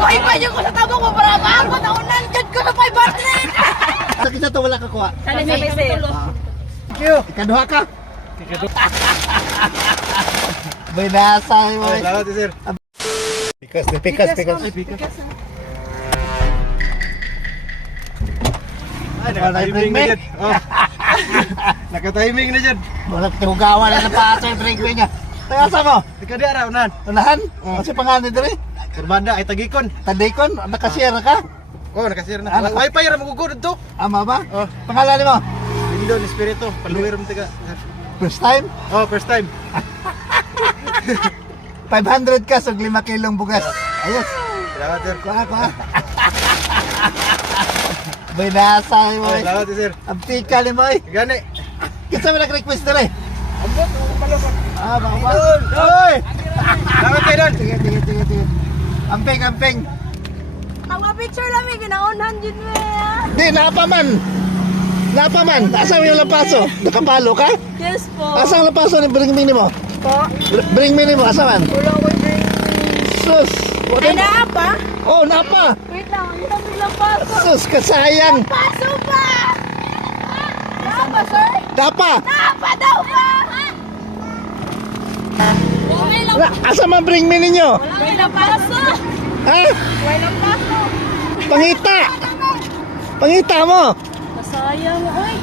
Nakuha pa niyo ko sa tabang mo para maabot ang unan. Diyod ko na 500. Sa kita to wala ka kuha. Kani may sir. Thank you. Ikaduha ka. May nasay mo. Salamat sir. Pikas. Ay, naka-timing na dyan. Oh. Naka-timing na dyan. Wala tinugawan na pa sa break niya. Tagasa mo. Ikaw di araw nan. Unahan? Kasi pangalan diri. Kurbanda ay tagikon. Tandikon, nakashare ka? Oh, nakasira na. Wi-Fi ra magugod to. Ama ba? Oh. Pangalan mo? Lindon Espiritu, paluwer mo tiga. First time? Oh, first time. 500 ka so 5 kilong bugas. Ayos. Salamat sir. Kuha. May nasay mo. Salamat sir. Ang tika ni mo eh. Gani. Kasi mo nag-request na rin. Ambot, palabot. Baka ba? Oy! Salamat kayo doon. Sige. Amping. Ang mga picture lang may ginaunhan dyan mo eh. Di, Napa man. Asa mo yung lampaso? Nakapalo ka? Yes po. Asa ang lampaso ni Bring Mini mo? Po. Bring Mini mo, asa man? Wala ko drink. Sus! Ay naa pa? Oh, napa! Wait lang, hindi na biglang paso. Sus, kasayang! Paso pa! Naa pa sir? Napa! Naa daw pa! Asa man Bring Mini nyo? Wala na paso. Ha? Wala na paso. Pangita mo! Masayang, oy.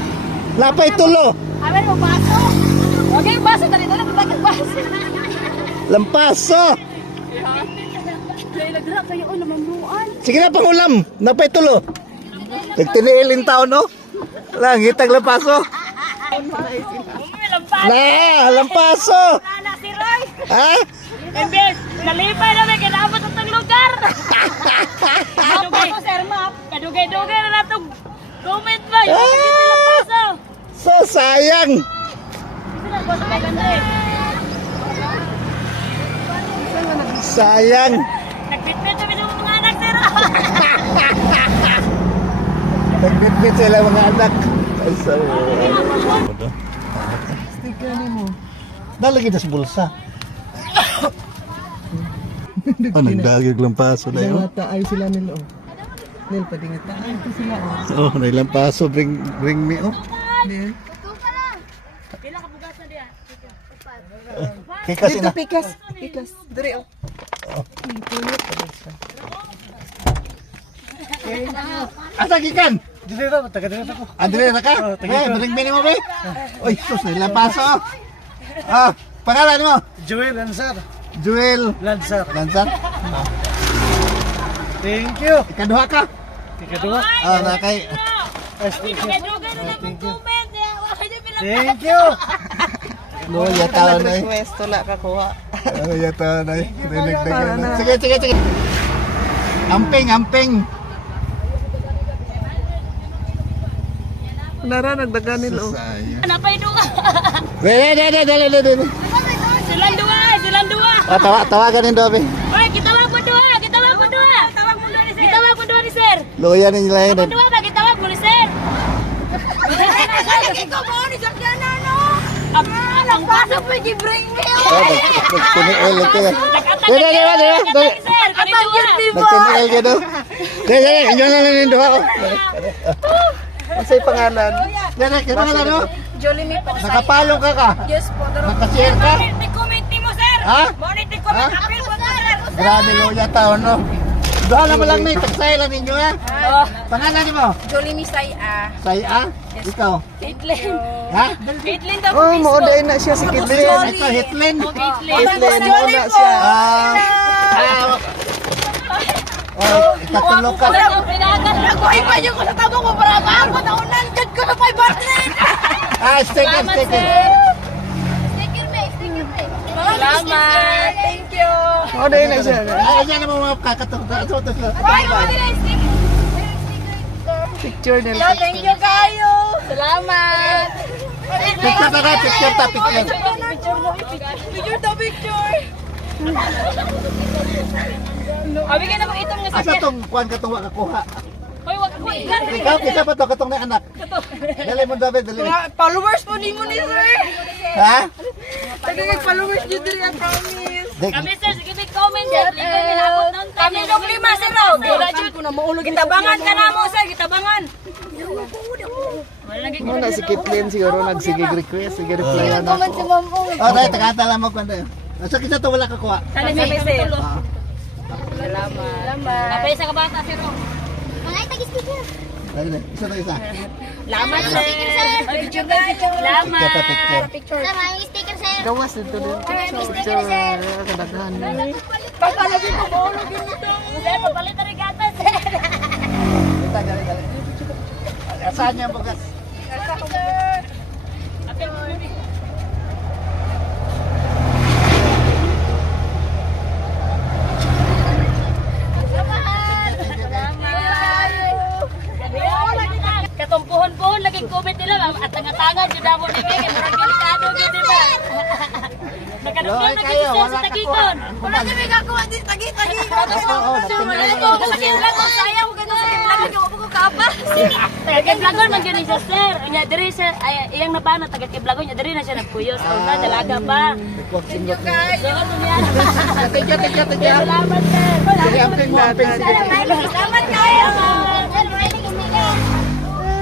Lapay tulo! Amen mo paso. Okay, paso. Dali na lang, paso. Lampaso! Kaya nagra kayo, oh, namamuan. Sige na, pangulam! Napay tulo! Nagtiniilin tao, no? Lang, hitag lampaso! Lampaso! Nana si Roy. Ha? Embes, nalipay na may kinabot sa tang lugar. Kadugay ko sir map. Kadugay-dugay na natong comment ba? Yung kita lang paso. So, sayang! Sila ko sa kay Andre. Sayang! Nagbitbit kami ng mga anak sir. Nagbitbit sila mga anak. Ay, sorry. Sticker ni mo. Dalagay na sa bulsa. Nagdagag lampaso na yun. Taay sila nila oh. Nil pa dinga taay ko sila Oh, oh. naglampaso. Bring me, oh. Nil. Pila ka bugas na diya? Kikas Dito na. pikas. Diri oh. Asa gikan? Dili ra, taga-dili ako. Andre na ka? Bring me ni mo, be. Oy, sus, naglampaso. Pangalan mo? Joel Lansar. Joel Lansar. Lansan. Thank you. Ikaduha ka? Ikaduha. Nakay. Kadugay na natong comment. Wala niyo pila. Thank you. No, yata na eh. Request wala ka kuha. Yata na eh. Dinagdagan na. Sige. Amping. Nara nagdagan nila oh. Sayang. Napay duwa. Dali. Silang dua. Tawagan ni Dobe. Oy, gitawag mo duha. Gitawag mo duha ni sir. Luya ninyo lang yun. Duha ba gitawag mo ni sir? Ikaw mo ni Jordana no. Ang paso pa gi-bring me. Nagtiniil ka. Dali. Sir, kanino Nagtiniil ka daw. Dali. Inyo na lang yung duha ko. Unsay pangalan? Dali, kaya pangalan mo? Jolimi po. Nakapalo ka. Yes po. Nakashare ka. Comment mo sir. Ha? Monite comment apil po sir. Grabe luya tao, no? Doon naman lang ni, tagsay lang ninyo ha. Pangalan niyo mo? Jolimi Saya. Saya? Ikaw? Caitlyn. Ha? Caitlyn daw Oh, mauday na siya si Kidlin. Ito, Hitlin. Kidlin mo na siya. Ikatulog ka. Nakuha pa niyo ko sa tabang mo para maabot ang unan. Diyod ko na 500. Sticker. Salamat. Thank you. Mauday na siya. Ayan naman mga kakatulog. Picture nila. Thank you kayo. Salamat. Picture ta. Picture. Abi ka na mo itong nga Asa tong kuan katong wakakuha? Hoy, wag ko ikan. Ikaw, kisa pa to katong na anak. Dali mo, David, dali. Followers po ni mo ni sir. Ha? Tagay followers niyo diri, I promise. Di- Kami sir, sige comment dyan. Libre minabot nun. Kami dong 5 sir. na maulog. Gitabangan ka na mo, sir. Gitabangan. Wala lagi ko. Muna si Kitlin siguro nagsigig request, sige replyan ako. Oh, dahil takata lang mo kung ano. Nasa kita to wala kakuha. Sana sa sir. Ah. Salamat. Kapay sa kabata, sir. Dali, dali. Isa to isa. Salamat, sir. Salamat. Picture. Gawas dito din. Picture. Kadaghan. Papalagin ko maulog yun ito. Sir, papalit na rin gata, sir. Kita, dali, dali. Saan niya bukas? Katumpuhon-puhon, laging comment nila, at tangan-tangan, yun na mo ni Megan, parang delikado, gini ba? Nagkanugyan na gini sir sa tagikon. Wala niya may kakuha din tagi-tagi. Wala ko, sakit lang ko, sayang ko sakit lang ko, huwag ko kaapa. Taga-kiblagon man yun siya sir. Inya, diri siya, iyang napana, taga-kiblagon niya, diri na siya nagpuyos. Una, dalaga pa. Thank you guys. Salamat sir. Salamat kayo.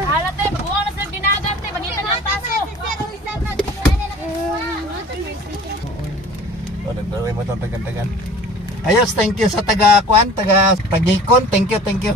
Alat eh, mabuha na sa ginagat eh, magitan ng taso. Oh, nagbawi mo itong tagan-tagan. Ayos, thank you sa taga-kwan, taga-tagikon. Thank you, thank you.